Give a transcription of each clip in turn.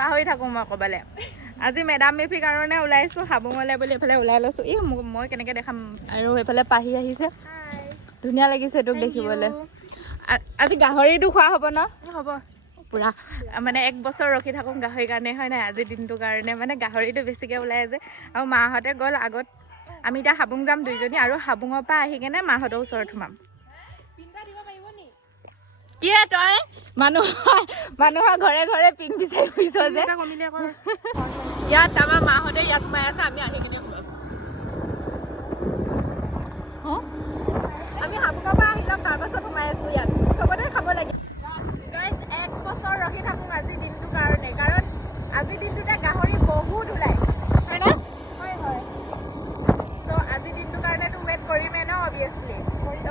পাহৰি থাকোঁ মই ক'বলৈ আজি মেডাম মেফিৰ কাৰণে ওলাইছোঁ হাবুঙলৈ বুলি এইফালে ওলাই লৈছোঁ মই কেনেকৈ দেখাম আৰু এইফালে পাহি আহিছে ধুনীয়া লাগিছে তোক দেখিবলৈ আজি গাহৰিটো খোৱা হ'ব ন হ'ব পুৰা মানে 1 বছৰ ৰখি থাকোঁ গাহৰিৰ কাৰণে হয় নাই আজিৰ দিনটোৰ কাৰণে মানে গাহৰিটো বেছিকৈ ওলাই যে আৰু মাহঁতে গ'ল আগত আমি এতিয়া হাবুং যাম দুইজনী আৰু হাবুঙৰ পৰা আহি কেনে মাহঁতৰ ওচৰত সোমাম কি তই মানুহৰ ঘৰে ঘৰে পিন বিচাৰি ফুৰিছ যে ইয়াত আমাৰ মাহঁতে ইয়াত সোমাই আছে আমি আহি কিনে সোমাম আমি হাবুঙৰ পৰা আহি ল'ম তাৰপাছত সোমাই আছোঁ ইয়াত চবতে খাব লাগে 1 বছৰ ৰখি থাকোঁ আজিৰ দিনটোৰ কাৰণে কাৰণ আজিৰ দিনটোতে গাহৰি বহুত ওলায় হয় ন হয় চ' আজিৰ দিনটোৰ কাৰণেতো ৱেইট কৰিমেই ন অভিয়াছলি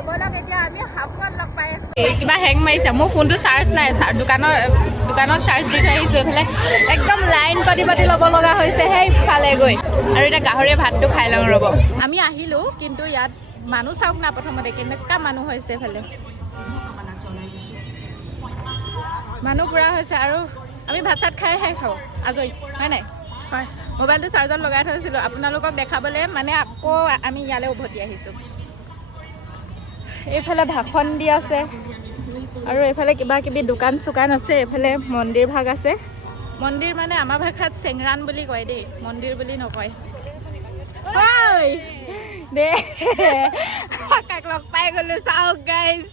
ব'লক এতিয়া আমি হাবুঙত লগ পাই আছোঁ কিবা হেং মাৰিছে মোৰ ফোনটো চাৰ্জ নাই দোকানত চাৰ্জ দি থৈ আহিছোঁ এইফালে একদম লাইন পাতি ল'ব লগা হৈছে সেইফালে গৈ আৰু এতিয়া গাহৰিয়ে ভাতটো খাই লওঁ ৰ'ব আমি আহিলোঁ কিন্তু ইয়াত মানুহ চাওক না প্ৰথমতে কেনেকুৱা মানুহ হৈছে এইফালে মানুহ পুৰা হৈছে আৰু আমি ভাত চাত খাই খাওঁ আজৰি হয় নাই হয় মোবাইলটো চাৰ্জত লগাই থৈছিলোঁ আপোনালোকক দেখাবলৈ মানে আকৌ আমি ইয়ালৈ উভতি আহিছোঁ এইফালে ভাষণ দি আছে আৰু এইফালে কিবা কিবি দোকান চোকান আছে এইফালে মন্দিৰ ভাগ আছে মন্দিৰ মানে আমাৰ ভাষাত চেংৰান বুলি কয় দেই মন্দিৰ বুলি নকয় দে কাক লগ পাই গ'লোঁ চাওক গাইজ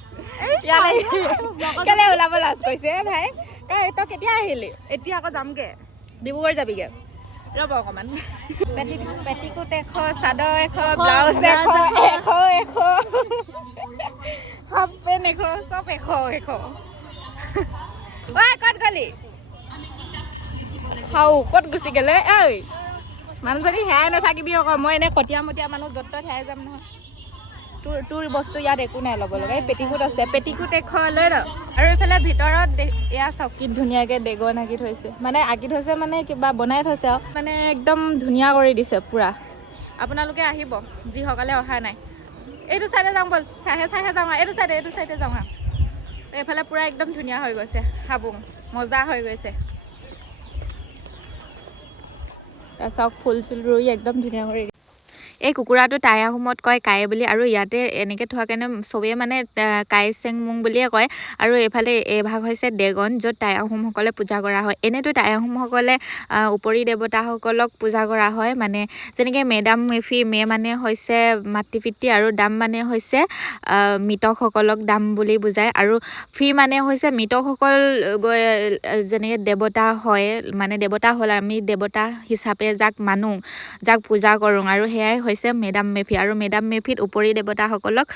ইয়ালৈ কেলৈ ওলাব লাজ কৰিছে ভাই তই কেতিয়া আহিলি এতিয়া আকৌ যামগৈ ডিব্ৰুগড় যাবিগৈ ৰ'ব অকণমান পেটিকোট 100 চাদৰ 100 ব্লাউজ 100 হাফ পেণ্ট 100 চব 100 ঐ ক'ত গ'লি ক'ত গুচি গ'লে ঐ মানুহজনী সেয়াই নাথাকিবি আকৌ মই এনেই কটীয়া মটীয়া মানুহ য'ত ত'ত সেয়াই যাম নহয় তোৰ বস্তু ইয়াত একো নাই ল'ব লগা এই পেটিকোট আছে পেটিকোট 100 লৈ ল আৰু এইফালে ভিতৰত এয়া চকীত ধুনীয়াকৈ ডেগন আঁকি থৈছে মানে আঁকি থৈছে মানে কিবা বনাই থৈছে আৰু মানে একদম ধুনীয়া কৰি দিছে পূৰা আপোনালোকে আহিব যিসকলে অহা নাই এইটো চাইডে যাওঁ ব'ল চাহে যাওঁ এইটো চাইডে যাওঁ এইফালে পূৰা একদম ধুনীয়া হৈ গৈছে হাবুং মজা হৈ গৈছে চাওক ফুল চুল ৰুই একদম ধুনীয়া কৰি এই কুকুৰাটো টাই আহোমত কয় কায়ে বুলি আৰু ইয়াতে এনেকৈ থোৱা কাৰণে চবেই মানে কাই চেং মুং বুলিয়ে কয় আৰু এইফালে এইভাগ হৈছে ডেগন য'ত টাই আহোমসকলে পূজা কৰা হয় এনেইতো টাই আহোমসকলে উপৰি দেৱতাসকলক পূজা কৰা হয় মানে যেনেকৈ মেডাম মেফি মে মানে হৈছে মাতৃ পিতৃ আৰু দাম মানে হৈছে মৃতকসকলক দাম বুলি বুজায় আৰু ফি মানে হৈছে মৃতকসকল যেনেকৈ দেৱতা হয় মানে দেৱতা হ'ল আমি দেৱতা হিচাপে যাক মানো যাক পূজা কৰোঁ আৰু সেয়াই হৈছে মেডাম মেফি আৰু মেডাম মেফিত উপৰি দেৱতাসকলক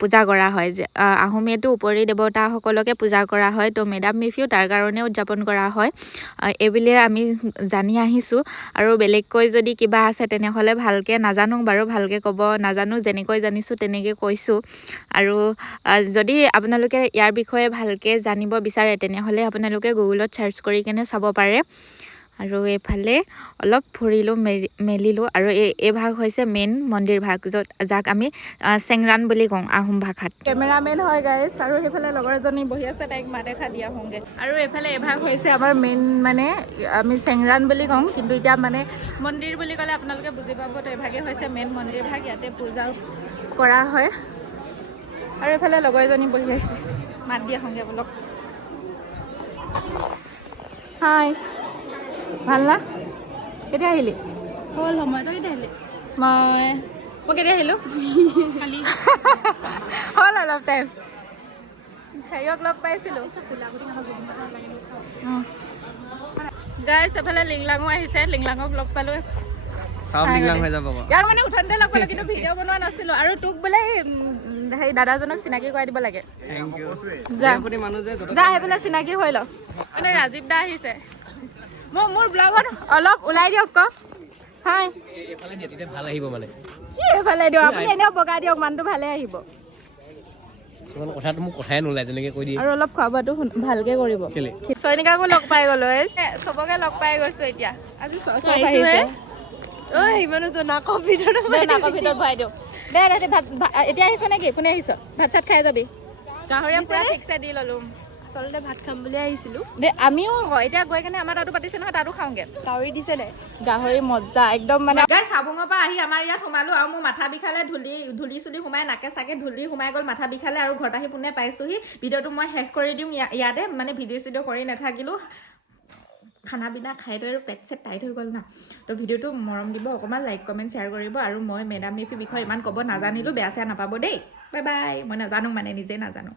পূজা কৰা হয় যে আহোমেতো উপৰি দেৱতাসকলকে পূজা কৰা হয় তো মেডাম মেফিও তাৰ কাৰণে উদযাপন কৰা হয় এইবুলিয়ে আমি জানি আহিছোঁ আৰু বেলেগকৈ যদি কিবা আছে তেনেহ'লে ভালকৈ নাজানো বাৰু ভালকৈ ক'ব নাজানো যেনেকৈ জানিছোঁ তেনেকৈ কৈছোঁ আৰু যদি আপোনালোকে ইয়াৰ বিষয়ে ভালকৈ জানিব বিচাৰে তেনেহ'লে আপোনালোকে গুগলত চাৰ্চ কৰি কেনে চাব পাৰে আৰু এইফালে অলপ ফুৰিলোঁ মেলিলোঁ আৰু এই ভাগ হৈছে মেইন মন্দিৰ ভাগ যাক আমি চেংৰান বুলি কওঁ আহোম ভাষাত কেমেৰামেন হয় গাইজ আৰু সেইফালে লগৰ এজনী বহি আছে তাইক মাত এষাৰ দিয়া হওঁগৈ আৰু এইফালে এভাগ হৈছে আমাৰ মেইন মানে আমি চেংৰান বুলি কওঁ কিন্তু এতিয়া মানে মন্দিৰ বুলি ক'লে আপোনালোকে বুজি পাব তো এভাগেই হৈছে মেইন মন্দিৰ ভাগ ইয়াতে পূজা কৰা হয় আৰু এইফালে লগৰ এজনী বহি আছে মাত দিয়া হওঁগৈ অলপ হাই ভাল না কেতিয়া আহিলি হ'ল সময় তই কেতিয়া আহিলি মই কেতিয়া আহিলোঁ কালি হ'ল অলপ টাইম হেৰিয়ক লগ পাইছিলোঁ গাইছ এফালে লিংলাঙো আহিছে লিংলাঙক লগ পালোঁ ইয়াৰ মানে উঠোঁতে লগ পালোঁ কিন্তু ভিডিঅ' বনোৱা নাছিলোঁ আৰু তোক বোলে সেই দাদাজনক চিনাকি কৰাই দিব লাগে যা সেইফালে চিনাকি হৈ ল মানে ৰাজীৱ দা আহিছে মোৰ ব্লগত অলপ ওলাই দিয়ক ক হাই এইফালে দিয়া তেতিয়া ভাল আহিব মানে কি এইফালে দিয়ক আপুনি এনেও বগাই দিয়ক মানুহটো ভালে আহিব কিছুমান কথাটো মোক কথাই নোলায় যেনেকৈ কৈ দিয়ে আৰু অলপ খোৱা বোৱাটো ভালকৈ কৰিব চয়নিকাকো লগ পাই গ'লোঁ চবকে লগ পাই গৈছোঁ এতিয়া আজি ঐ ইমানো নাকৰ ভিতৰত ভৰাই দিওঁ দে ভাত এতিয়া আহিছ নেকি কোনে আহিছ ভাত চাত খাই যাবি গাহৰিয়ে পূৰা ঠিকছে দি ল'লোঁ আচলতে ভাত খাম বুলি আহিছিলোঁ দে আমিও এতিয়া গৈ কেনে আমাৰ তাতো পাতিছে নহয় তাতো খাওঁগে গাহৰি দিছে নাই গাহৰি মজা একদম মানে চাবুঙৰ পৰা আহি আমাৰ ইয়াত সোমালো আৰু মোৰ মাথা বিষালে ধূলি চুলি সোমাই নাকে চাকে ধূলি সোমাই গ'ল মাথা বিষালে আৰু ঘৰত আহি পোনে পাইছোহি ভিডিঅ'টো মই শেষ কৰি দিওঁ ইয়াতে মানে ভিডিঅ' চিডিঅ' কৰি নাথাকিলোঁ খানা পিনা খাই লৈ আৰু পেট চেট টাইট হৈ গ'ল না তো ভিডিঅ'টো মৰম দিব অকণমান লাইক কমেণ্ট শ্বেয়াৰ কৰিব আৰু মই মেডাম মেফিৰ বিষয়ে ইমান ক'ব নাজানিলোঁ বেয়া চেয়া নাপাব দেই বাই বাই মই নাজানো মানে নিজে নাজানো